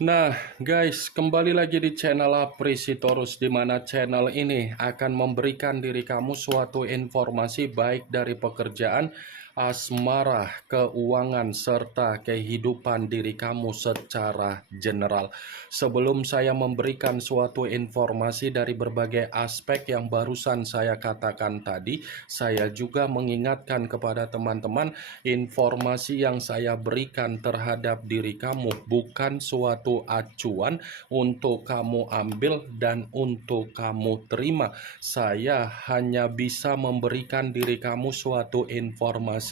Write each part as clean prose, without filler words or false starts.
Nah, guys, kembali lagi di channel Aprisitorus, di mana channel ini akan memberikan diri kamu suatu informasi baik dari pekerjaan, asmara, keuangan, serta kehidupan diri kamu secara general. Sebelum saya memberikan suatu informasi dari berbagai aspek yang barusan saya katakan tadi, saya juga mengingatkan kepada teman-teman, informasi yang saya berikan terhadap diri kamu bukan suatu acuan untuk kamu ambil dan untuk kamu terima. Saya hanya bisa memberikan diri kamu suatu informasi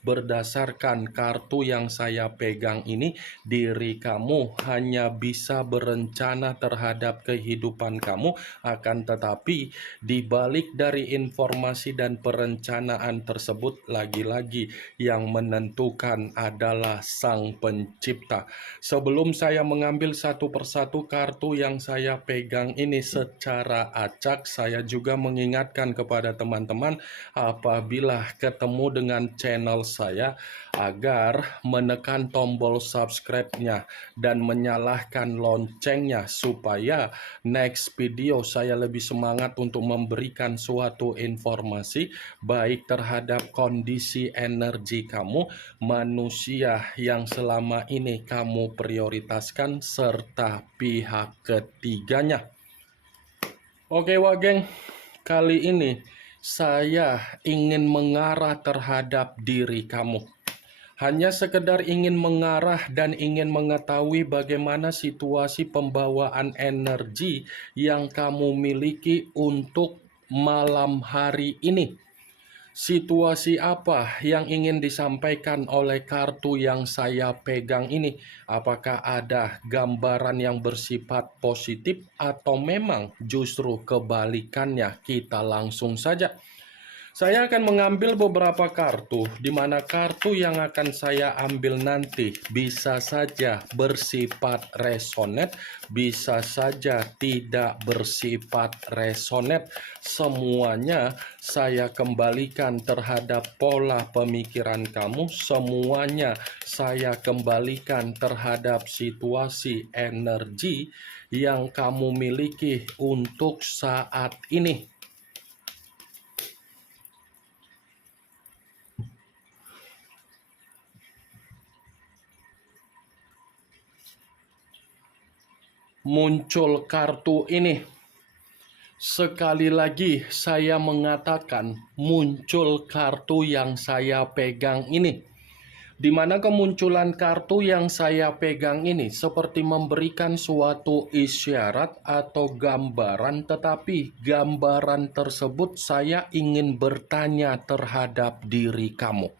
berdasarkan kartu yang saya pegang ini. Diri kamu hanya bisa berencana terhadap kehidupan kamu, akan tetapi di balik dari informasi dan perencanaan tersebut, lagi-lagi yang menentukan adalah Sang Pencipta. Sebelum saya mengambil satu persatu kartu yang saya pegang ini secara acak, saya juga mengingatkan kepada teman-teman apabila ketemu dengan channel saya agar menekan tombol subscribe-nya dan menyalakan loncengnya supaya next video saya lebih semangat untuk memberikan suatu informasi baik terhadap kondisi energi kamu, manusia yang selama ini kamu prioritaskan, serta pihak ketiganya. Oke Wageng, kali ini saya ingin mengarah terhadap diri kamu. Hanya sekedar ingin mengarah dan ingin mengetahui bagaimana situasi pembawaan energi yang kamu miliki untuk malam hari ini. Situasi apa yang ingin disampaikan oleh kartu yang saya pegang ini? Apakah ada gambaran yang bersifat positif atau memang justru kebalikannya? Kita langsung saja. Saya akan mengambil beberapa kartu, di mana kartu yang akan saya ambil nanti bisa saja bersifat resonet, bisa saja tidak bersifat resonet. Semuanya saya kembalikan terhadap pola pemikiran kamu, semuanya saya kembalikan terhadap situasi energi yang kamu miliki untuk saat ini. Muncul kartu ini. Sekali lagi saya mengatakan muncul kartu yang saya pegang ini. Di mana kemunculan kartu yang saya pegang ini seperti memberikan suatu isyarat atau gambaran, tetapi gambaran tersebut saya ingin bertanya terhadap diri kamu.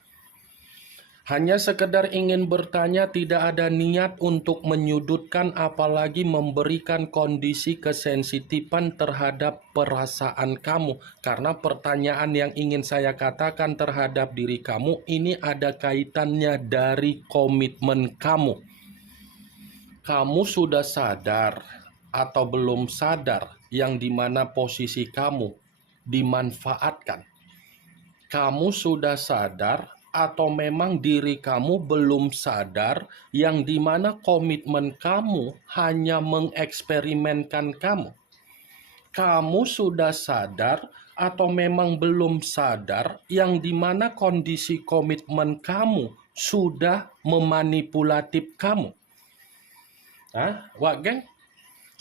Hanya sekedar ingin bertanya, tidak ada niat untuk menyudutkan apalagi memberikan kondisi kesensitifan terhadap perasaan kamu. Karena pertanyaan yang ingin saya katakan terhadap diri kamu ini ada kaitannya dari komitmen kamu. Kamu sudah sadar atau belum sadar yang dimana posisi kamu dimanfaatkan? Kamu sudah sadar atau memang diri kamu belum sadar yang dimana komitmen kamu hanya mengeksperimenkan kamu? Kamu sudah sadar atau memang belum sadar yang dimana kondisi komitmen kamu sudah memanipulatif kamu? Wah, geng?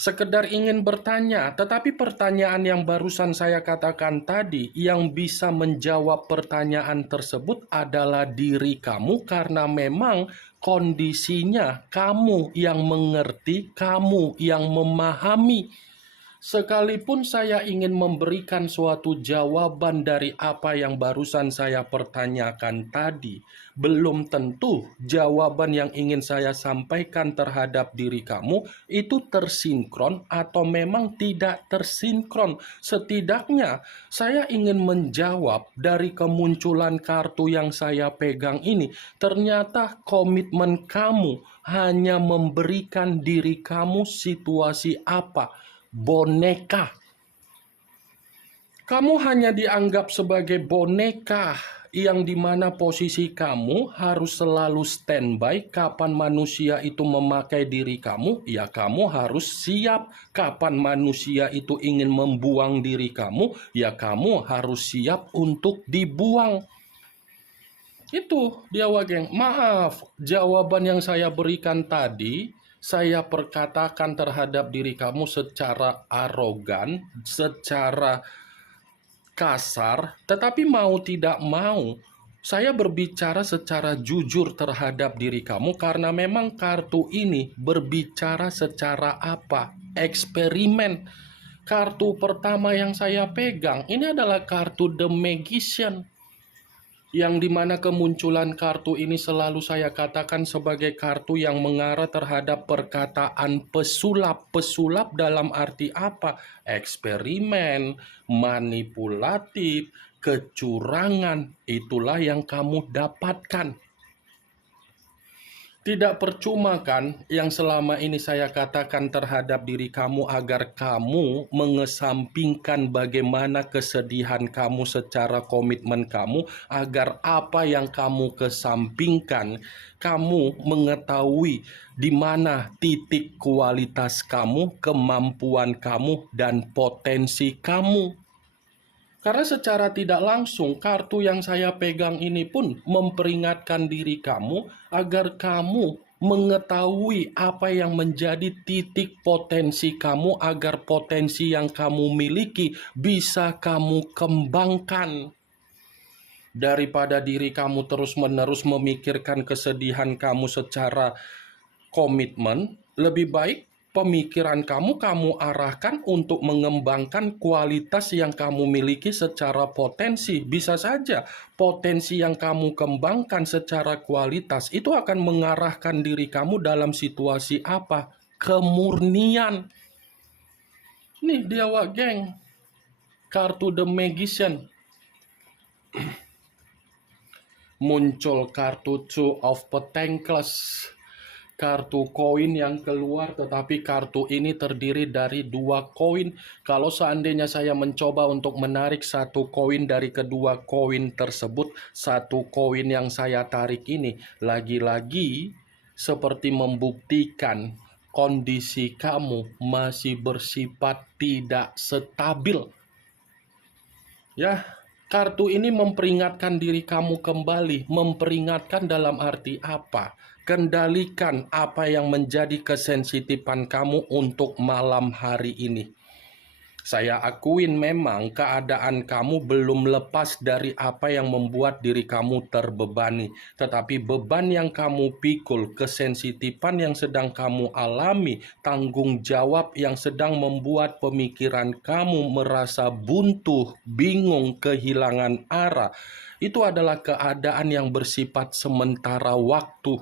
Sekedar ingin bertanya, tetapi pertanyaan yang barusan saya katakan tadi, yang bisa menjawab pertanyaan tersebut adalah diri kamu, karena memang kondisinya kamu yang mengerti, kamu yang memahami. Sekalipun saya ingin memberikan suatu jawaban dari apa yang barusan saya pertanyakan tadi, belum tentu jawaban yang ingin saya sampaikan terhadap diri kamu itu tersinkron atau memang tidak tersinkron. Setidaknya saya ingin menjawab dari kemunculan kartu yang saya pegang ini. Ternyata komitmen kamu hanya memberikan diri kamu situasi apa? Boneka. Kamu hanya dianggap sebagai boneka yang dimana posisi kamu harus selalu standby. Kapan manusia itu memakai diri kamu, ya kamu harus siap. Kapan manusia itu ingin membuang diri kamu, ya kamu harus siap untuk dibuang. Itu dia Wageng. Maaf, jawaban yang saya berikan tadi saya perkatakan terhadap diri kamu secara arogan, secara kasar, tetapi mau tidak mau saya berbicara secara jujur terhadap diri kamu karena memang kartu ini berbicara secara apa? Eksperimen. Kartu pertama yang saya pegang ini adalah kartu The Magician, yang dimana kemunculan kartu ini selalu saya katakan sebagai kartu yang mengarah terhadap perkataan pesulap. Pesulap dalam arti apa? Eksperimen, manipulatif, kecurangan. Itulah yang kamu dapatkan. Tidak percuma kan yang selama ini saya katakan terhadap diri kamu agar kamu mengesampingkan bagaimana kesedihan kamu secara komitmen kamu, agar apa yang kamu kesampingkan, kamu mengetahui di mana titik kualitas kamu, kemampuan kamu, dan potensi kamu. Karena secara tidak langsung kartu yang saya pegang ini pun memperingatkan diri kamu agar kamu mengetahui apa yang menjadi titik potensi kamu agar potensi yang kamu miliki bisa kamu kembangkan. Daripada diri kamu terus-menerus memikirkan kesedihan kamu secara komitmen, lebih baik pemikiran kamu arahkan untuk mengembangkan kualitas yang kamu miliki secara potensi. Bisa saja potensi yang kamu kembangkan secara kualitas itu akan mengarahkan diri kamu dalam situasi apa? Kemurnian. Nih dia Wak Geng, kartu The Magician. Muncul kartu Two of Pentacles, kartu koin yang keluar, tetapi kartu ini terdiri dari 2 koin. Kalau seandainya saya mencoba untuk menarik 1 koin dari kedua koin tersebut, 1 koin yang saya tarik ini lagi-lagi seperti membuktikan kondisi kamu masih bersifat tidak stabil. Ya, kartu ini memperingatkan diri kamu kembali. Memperingatkan dalam arti apa? Kendalikan apa yang menjadi kesensitifan kamu untuk malam hari ini. Saya akuin memang keadaan kamu belum lepas dari apa yang membuat diri kamu terbebani. Tetapi beban yang kamu pikul, kesensitifan yang sedang kamu alami, tanggung jawab yang sedang membuat pemikiran kamu merasa buntu, bingung, kehilangan arah, itu adalah keadaan yang bersifat sementara waktu.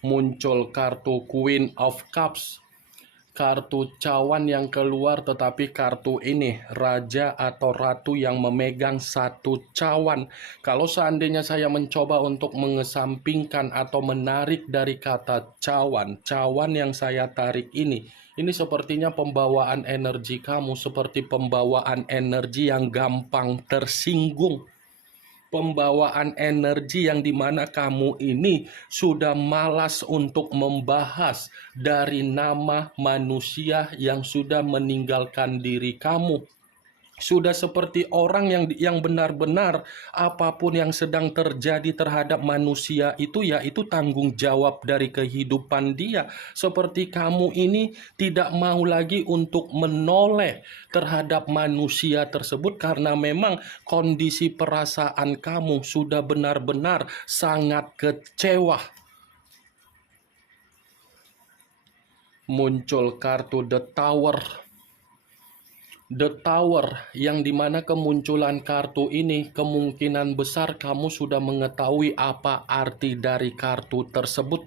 Muncul kartu Queen of Cups, kartu cawan yang keluar, tetapi kartu ini raja atau ratu yang memegang 1 cawan. Kalau seandainya saya mencoba untuk mengesampingkan atau menarik dari kata cawan, cawan yang saya tarik ini sepertinya pembawaan energi kamu seperti pembawaan energi yang gampang tersinggung. Pembawaan energi yang dimana kamu ini sudah malas untuk membahas dari nama manusia yang sudah meninggalkan diri kamu. Sudah seperti orang yang benar-benar apapun yang sedang terjadi terhadap manusia itu, ya itu tanggung jawab dari kehidupan dia. Seperti kamu ini tidak mau lagi untuk menoleh terhadap manusia tersebut karena memang kondisi perasaan kamu sudah benar-benar sangat kecewa. Muncul kartu The Tower. The Tower, yang dimana kemunculan kartu ini kemungkinan besar kamu sudah mengetahui apa arti dari kartu tersebut.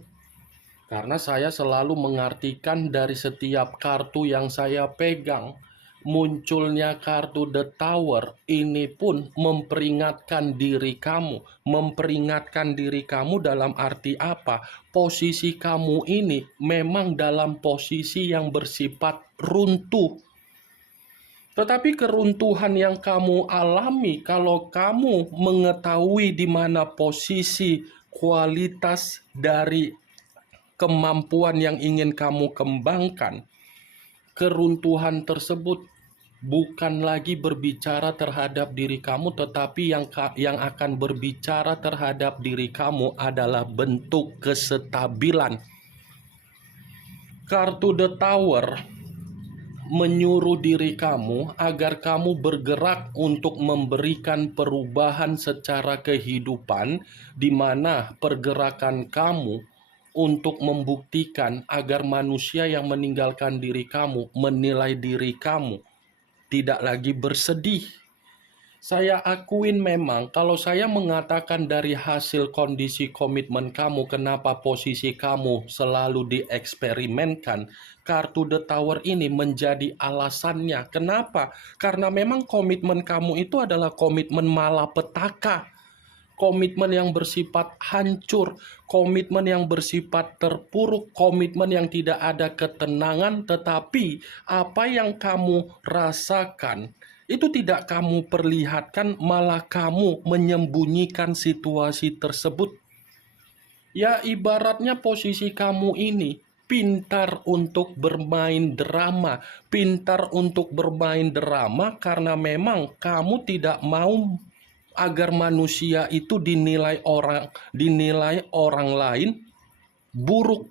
Karena saya selalu mengartikan dari setiap kartu yang saya pegang, munculnya kartu The Tower ini pun memperingatkan diri kamu. Memperingatkan diri kamu dalam arti apa? Posisi kamu ini memang dalam posisi yang bersifat runtuh. Tetapi keruntuhan yang kamu alami kalau kamu mengetahui di mana posisi kualitas dari kemampuan yang ingin kamu kembangkan, keruntuhan tersebut bukan lagi berbicara terhadap diri kamu, tetapi yang akan berbicara terhadap diri kamu adalah bentuk kestabilan. Kartu The Tower menyuruh diri kamu agar kamu bergerak untuk memberikan perubahan secara kehidupan, di mana pergerakan kamu untuk membuktikan agar manusia yang meninggalkan diri kamu menilai diri kamu tidak lagi bersedih. Saya akuin memang kalau saya mengatakan dari hasil kondisi komitmen kamu, kenapa posisi kamu selalu dieksperimenkan, kartu The Tower ini menjadi alasannya. Kenapa? Karena memang komitmen kamu itu adalah komitmen malapetaka. Komitmen yang bersifat hancur, komitmen yang bersifat terpuruk, komitmen yang tidak ada ketenangan, tetapi apa yang kamu rasakan itu tidak kamu perlihatkan, malah kamu menyembunyikan situasi tersebut. Ya, ibaratnya posisi kamu ini pintar untuk bermain drama, pintar untuk bermain drama karena memang kamu tidak mau agar manusia itu dinilai orang lain buruk.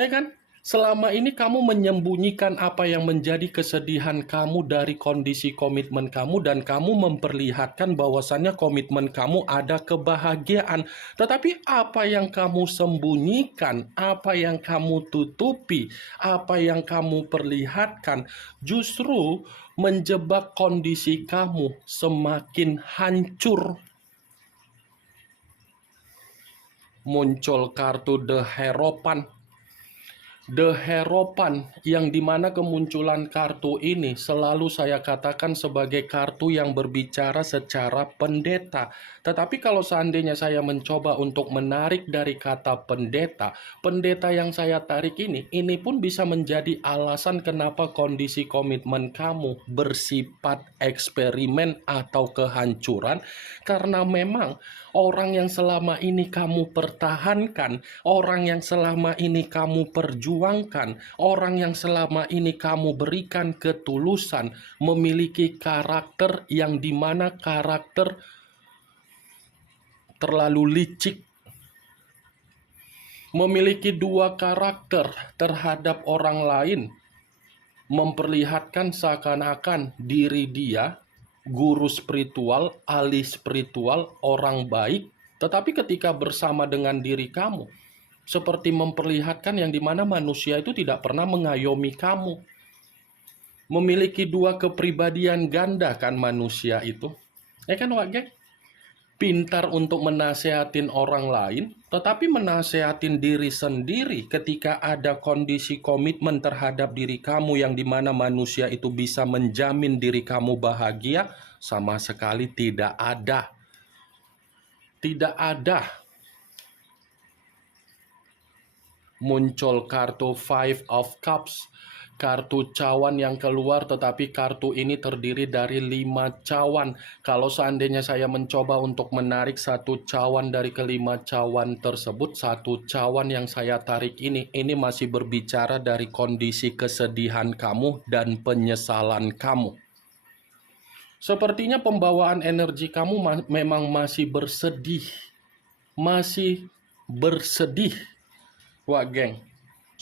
Ya kan? Selama ini kamu menyembunyikan apa yang menjadi kesedihan kamu dari kondisi komitmen kamu, dan kamu memperlihatkan bahwasannya komitmen kamu ada kebahagiaan. Tetapi apa yang kamu sembunyikan, apa yang kamu tutupi, apa yang kamu perlihatkan justru menjebak kondisi kamu semakin hancur. Muncul kartu The Hierophant. The Hierophant, yang dimana kemunculan kartu ini selalu saya katakan sebagai kartu yang berbicara secara pendeta. Tetapi kalau seandainya saya mencoba untuk menarik dari kata pendeta, pendeta yang saya tarik ini pun bisa menjadi alasan kenapa kondisi komitmen kamu bersifat eksperimen atau kehancuran. Karena memang orang yang selama ini kamu pertahankan, orang yang selama ini kamu perjuangkan, orang yang selama ini kamu berikan ketulusan, memiliki karakter yang dimana karakter terlalu licik, memiliki dua karakter terhadap orang lain, memperlihatkan seakan-akan diri dia guru spiritual, ahli spiritual, orang baik, tetapi ketika bersama dengan diri kamu, seperti memperlihatkan yang dimana manusia itu tidak pernah mengayomi kamu. Memiliki dua kepribadian ganda kan manusia itu. Ya kan Wak Geng? Pintar untuk menasehatin orang lain, tetapi menasehatin diri sendiri ketika ada kondisi komitmen terhadap diri kamu yang dimana manusia itu bisa menjamin diri kamu bahagia, sama sekali tidak ada. Tidak ada. Muncul kartu Five of Cups, kartu cawan yang keluar, tetapi kartu ini terdiri dari 5 cawan. Kalau seandainya saya mencoba untuk menarik satu cawan dari kelima cawan tersebut, satu cawan yang saya tarik ini masih berbicara dari kondisi kesedihan kamu dan penyesalan kamu. Sepertinya pembawaan energi kamu memang masih bersedih. Masih bersedih, Wak Geng.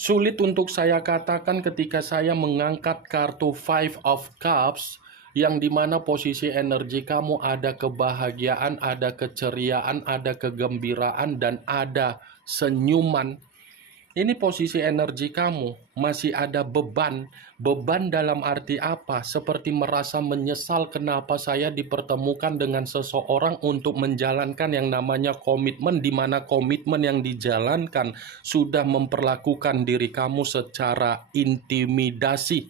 Sulit untuk saya katakan ketika saya mengangkat kartu Five of Cups, yang dimana posisi energi kamu ada kebahagiaan, ada keceriaan, ada kegembiraan, dan ada senyuman. Ini posisi energi kamu, masih ada beban. Beban dalam arti apa? Seperti merasa menyesal kenapa saya dipertemukan dengan seseorang untuk menjalankan yang namanya komitmen, di mana komitmen yang dijalankan sudah memperlakukan diri kamu secara intimidasi.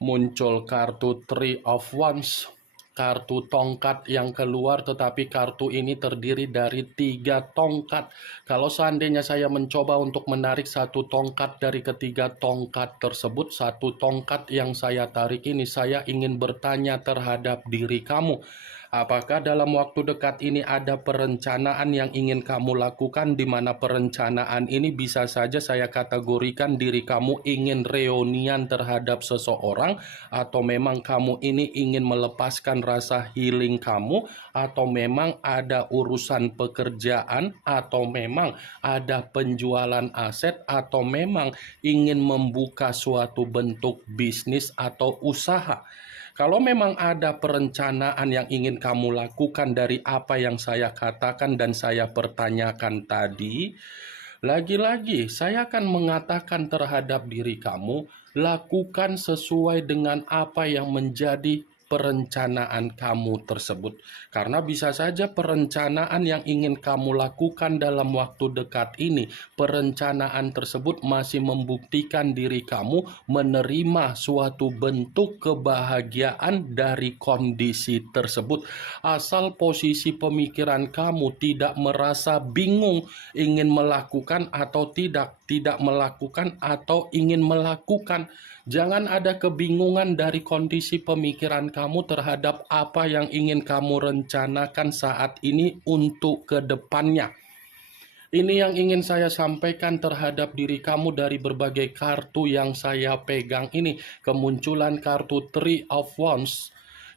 Muncul kartu Three of Wands. kartu tongkat yang keluar, tetapi kartu ini terdiri dari 3 tongkat. Kalau seandainya saya mencoba untuk menarik satu tongkat dari ketiga tongkat tersebut, satu tongkat yang saya tarik ini, saya ingin bertanya terhadap diri kamu. Apakah dalam waktu dekat ini ada perencanaan yang ingin kamu lakukan, di mana perencanaan ini bisa saja saya kategorikan diri kamu ingin reunian terhadap seseorang, atau memang kamu ini ingin melepaskan rasa healing kamu, atau memang ada urusan pekerjaan, atau memang ada penjualan aset, atau memang ingin membuka suatu bentuk bisnis atau usaha. Kalau memang ada perencanaan yang ingin kamu lakukan dari apa yang saya katakan dan saya pertanyakan tadi, lagi-lagi saya akan mengatakan terhadap diri kamu, lakukan sesuai dengan apa yang menjadi perencanaan kamu tersebut. Karena bisa saja perencanaan yang ingin kamu lakukan dalam waktu dekat ini, perencanaan tersebut masih membuktikan diri kamu menerima suatu bentuk kebahagiaan dari kondisi tersebut. Asal posisi pemikiran kamu tidak merasa bingung ingin melakukan atau tidak melakukan atau ingin melakukan. Jangan ada kebingungan dari kondisi pemikiran kamu terhadap apa yang ingin kamu rencanakan saat ini untuk ke depannya. Ini yang ingin saya sampaikan terhadap diri kamu dari berbagai kartu yang saya pegang ini. Kemunculan kartu Three of Wands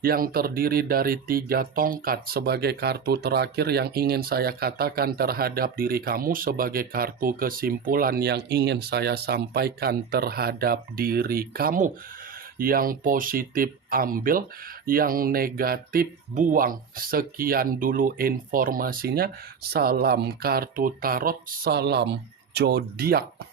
yang terdiri dari 3 tongkat sebagai kartu terakhir yang ingin saya katakan terhadap diri kamu, sebagai kartu kesimpulan yang ingin saya sampaikan terhadap diri kamu. Yang positif ambil, yang negatif buang. Sekian dulu informasinya. Salam kartu tarot, salam zodiak.